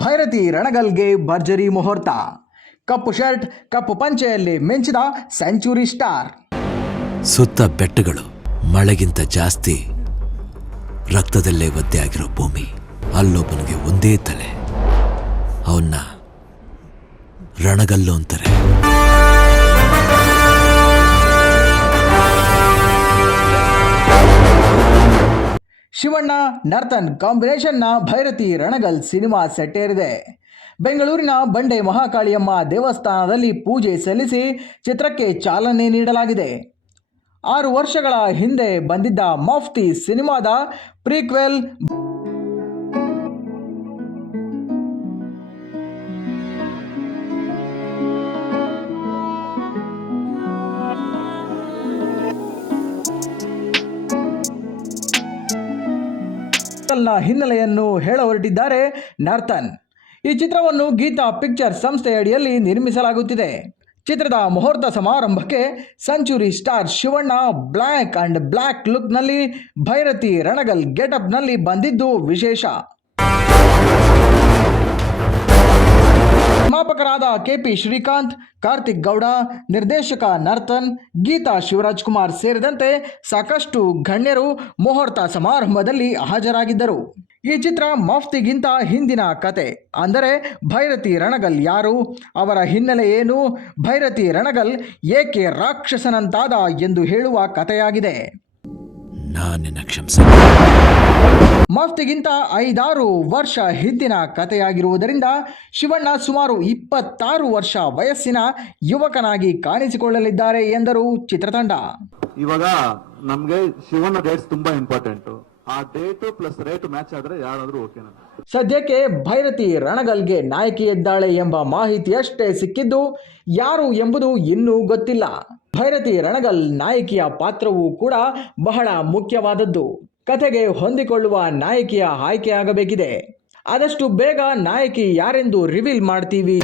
ಭೈರತಿ ರಣಗಲ್ಗೆ ಭರ್ಜರಿ ಮುಹೂರ್ತ. ಕಪ್ಪು ಶರ್ಟ್ ಕಪ್ಪು ಪಂಚೆಯಲ್ಲಿ ಮಿಂಚಿದ century star. ಸುತ್ತ ಬೆಟ್ಟಗಳು, ಮಳೆಗಿಂತ ಜಾಸ್ತಿ ರಕ್ತದಲ್ಲೇ ಒದ್ದೆ ಆಗಿರೋ ಭೂಮಿ. ಅಲ್ಲೊಬ್ಬನಿಗೆ ಒಂದೇ ತಲೆ, ಅವನ್ನ ರಣಗಲ್ಲು ಅಂತಾರೆ. ಶಿವಣ್ಣ ನರ್ತನ್ ಕಾಂಬಿನೇಷನ್ನ ಭೈರತಿ ರಣಗಲ್ ಸಿನಿಮಾ ಸೆಟ್ಟೇರಿದೆ. ಬೆಂಗಳೂರಿನ ಬಂಡೆ ಮಹಾಕಾಳಿಯಮ್ಮ ದೇವಸ್ಥಾನದಲ್ಲಿ ಪೂಜೆ ಸಲ್ಲಿಸಿ ಚಿತ್ರಕ್ಕೆ ಚಾಲನೆ ನೀಡಲಾಗಿದೆ. 6 ವರ್ಷಗಳ ಹಿಂದೆ ಬಂದಿದ್ದ ಮಫ್ತಿ ಸಿನಿಮಾದ ಪ್ರೀಕ್ವೆಲ್ ಹಿನ್ನೆಲೆಯನ್ನು ಹೇಳ ಹೊರಟಿದ್ದಾರೆ ನರ್ತನ್. ಈ ಚಿತ್ರವನ್ನು ಗೀತಾ ಪಿಕ್ಚರ್ ಸಂಸ್ಥೆ ಅಡಿಯಲ್ಲಿ ನಿರ್ಮಿಸಲಾಗುತ್ತಿದೆ. ಚಿತ್ರದ ಮುಹೂರ್ತ ಸಮಾರಂಭಕ್ಕೆ century star Shivanna black and black ಲುಕ್ನಲ್ಲಿ ಭೈರತಿ ರಣಗಲ್ ಗೆಟಪ್ನಲ್ಲಿ ಬಂದಿದ್ದು ವಿಶೇಷ. ನಿರ್ಮಾಪಕರಾದ ಕೆಪಿ ಶ್ರೀಕಾಂತ್, ಕಾರ್ತಿಕ್ ಗೌಡ, ನಿರ್ದೇಶಕ ನರ್ತನ್, ಗೀತಾ ಶಿವರಾಜ್ಕುಮಾರ್ ಸೇರಿದಂತೆ ಸಾಕಷ್ಟು ಗಣ್ಯರು ಮುಹೂರ್ತ ಸಮಾರಂಭದಲ್ಲಿ ಹಾಜರಾಗಿದ್ದರು. ಈ ಚಿತ್ರ ಮಫ್ತಿಗಿಂತ ಹಿಂದಿನ ಕತೆ, ಅಂದರೆ ಭೈರತಿ ರಣಗಲ್ ಯಾರು, ಅವರ ಹಿನ್ನೆಲೆ ಏನು, ಭೈರತಿ ರಣಗಲ್ ಏಕೆ ರಾಕ್ಷಸನಂತಾದ ಎಂದು ಹೇಳುವ ಕಥೆಯಾಗಿದೆ. ಮಫ್ತಿಗಿಂತ 5-6 ವರ್ಷ ಹಿಂದಿನ ಕಥೆಯಾಗಿರುವುದರಿಂದ ಶಿವಣ್ಣ ಸುಮಾರು 26 ವರ್ಷ ವಯಸ್ಸಿನ ಯುವಕನಾಗಿ ಕಾಣಿಸಿಕೊಳ್ಳಲಿದ್ದಾರೆ ಎಂದರು ಚಿತ್ರತಂಡ. ಇವಾಗ ನಮ್ಗೆ ಶಿವಣ್ಣ ಡೇಟ್ಸ್ ತುಂಬಾ ಇಂಪಾರ್ಟೆಂಟ್. ಆ ಡೇಟ್ ಪ್ಲಸ್ ರೇಟ್ ಮ್ಯಾಚ್ ಆದ್ರೆ ಯಾರಾದ್ರೂ ಓಕೆನಾ. ಸದ್ಯಕ್ಕೆ ಭೈರತಿ ರಣಗಲ್ಗೆ ನಾಯಕಿಯಿದ್ದಾಳೆ ಎಂಬ ಮಾಹಿತಿಯಷ್ಟೇ ಸಿಕ್ಕಿದ್ದು, ಯಾರು ಎಂಬುದು ಇನ್ನೂ ಗೊತ್ತಿಲ್ಲ. ಭೈರತಿ ರಣಗಲ್ ನಾಯಕಿಯ ಪಾತ್ರವೂ ಕೂಡ ಬಹಳ ಮುಖ್ಯವಾದದ್ದು. ಕಥೆಗೆ ಹೊಂದಿಕೊಳ್ಳುವ ನಾಯಕಿಯ ಆಯ್ಕೆಯಾಗಬೇಕಿದೆ. ಆದಷ್ಟು ಬೇಗ ನಾಯಕಿ ಯಾರೆಂದು ರಿವೀಲ್ ಮಾಡ್ತೀವಿ.